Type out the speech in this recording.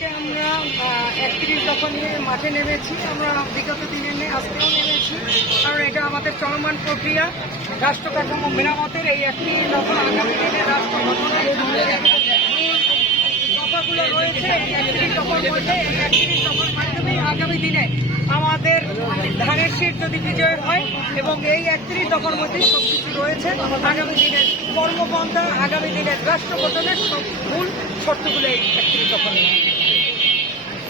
আজকে আমরা একত্রিশ দফা নিয়ে মাঠে নেমেছি। আমরা বিগত দিনে নিয়ে আজকেও নেমেছি। কারণ এটা আমাদের চলমান প্রক্রিয়া। রাষ্ট্র কাঠামো মেরামতের এই একটি দফা আগামী দিনে রাষ্ট্র দফাগুলো রয়েছে। এই এই একত্রিশ আগামী দিনে আমাদের ধানের শীত যদি বিজয় হয় এবং এই একত্রিশ দফার মধ্যেই সব কিছু রয়েছে, আগামী দিনের কর্মপন্থা, আগামী দিনের রাষ্ট্র গঠনের সব মূল শর্তগুলো এই একত্রিশ দফার